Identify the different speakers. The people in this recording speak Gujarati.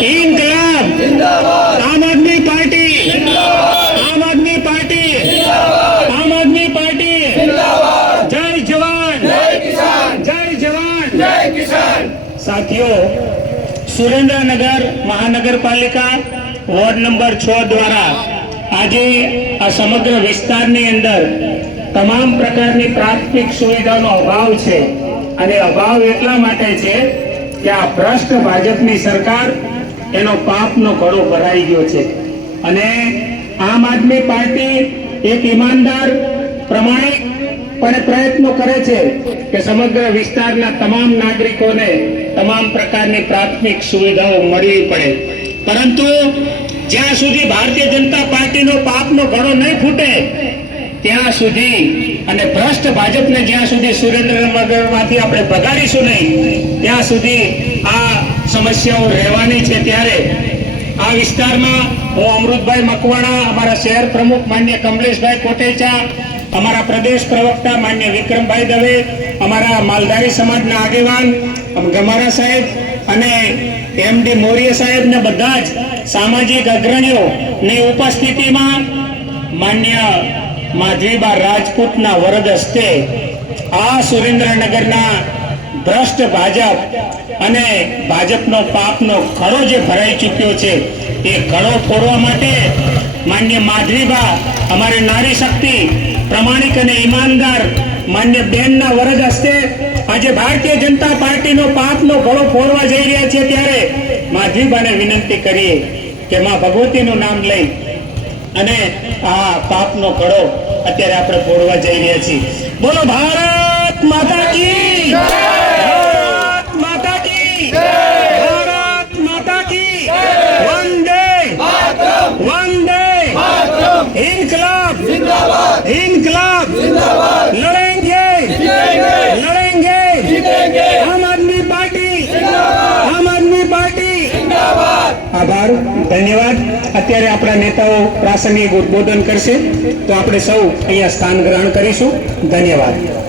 Speaker 1: ઇન્કલાબ આમ આદમી પાર્ટી આમ આદમી પાર્ટી આમ આદમી પાર્ટી જય જવાન જય જવાન સાથીઓ સુરેન્દ્રનગર મહાનગરપાલિકા વોર્ડ નંબર છ દ્વારા આજે આ સમગ્ર વિસ્તારની અંદર તમામ પ્રકારની પ્રાથમિક સુવિધાનો અભાવ છે. અને અભાવ એટલા માટે છે કે આ ભ્રષ્ટ ભાજપની સરકાર એનો પાપનો ઘડો ભરાઈ ગયો છે. અને આમ આદમી પાર્ટી એક ઈમાનદાર, પ્રમાણિક પણ પ્રયત્નો કરે છે કે સમગ્ર વિસ્તારના તમામ નાગરિકોને તમામ પ્રકારની પ્રાથમિક સુવિધાઓ મળવી પડે. પરંતુ જ્યાં સુધી ભારતીય જનતા પાર્ટીનો પાપનો ઘડો નહીં ફૂટે, ત્યાં સુધી અને ભ્રષ્ટ ભાજપને જ્યાં સુધી સુરેન્દ્રનગરમાંથી આપણે ભગાડીશું નહીં, ત્યાં સુધી આ સમસ્યાઓ રહેવાની છે ત્યારે આ વિસ્તારમાં હું અમૃતભાઈ મકવાણા, અમારા શહેર પ્રમુખ માન્ય કમલેશભાઈ કોટેચા, અમારા પ્રદેશ પ્રવક્તા માન્ય વિક્રમભાઈ દવે, અમારા માલધારી સમાજના આગેવાન ગમારા સાહેબ અને એમડી મોરીય સાહેબ ને બધા જ સામાજિક અગ્રણીઓની ઉપસ્થિતિમાં માન્ય માધવીબા રાજપૂતના વરદ હસ્તે આ સુરેન્દ્રનગરના ભ્રષ્ટ ભાજપ અને ભાજપનો પાપનો ખરો જે ભરાઈ ચૂક્યો છે, એ ખડો ફોડવા માટે માન્ય માધવીબા અમારી નારી શક્તિ, પ્રમાણિક અને ઈમાનદાર માન્ય બેનના વરદ હસ્તે આજે ભારતીય જનતા પાર્ટીનો પાપનો ઘડો ફોડવા જઈ રહ્યા છે ત્યારે માધવીબાને વિનંતી કરીએ કે માં ભગવતીનું નામ લઈ અને આ પાપનો ઘડો અત્યારે આપણે ફોડવા જઈ રહ્યા છીએ. બોલો, ભારત માતા કી ભારત માતા કી ભારત માતા કી વંદે વંદે ઇન્કલાબ ઇન્કલાબ લડેંગે લડેંगे આમ આદમી પાર્ટી આમ આદમી પાર્ટી આભાર, ધન્યવાદ. અત્યારે આપણા નેતાઓ પ્રાસંગિક ઉદબોધન કરશે. તો આપણે સૌ અહીંયા સ્થાન ગ્રહણ કરીશું. ધન્યવાદ.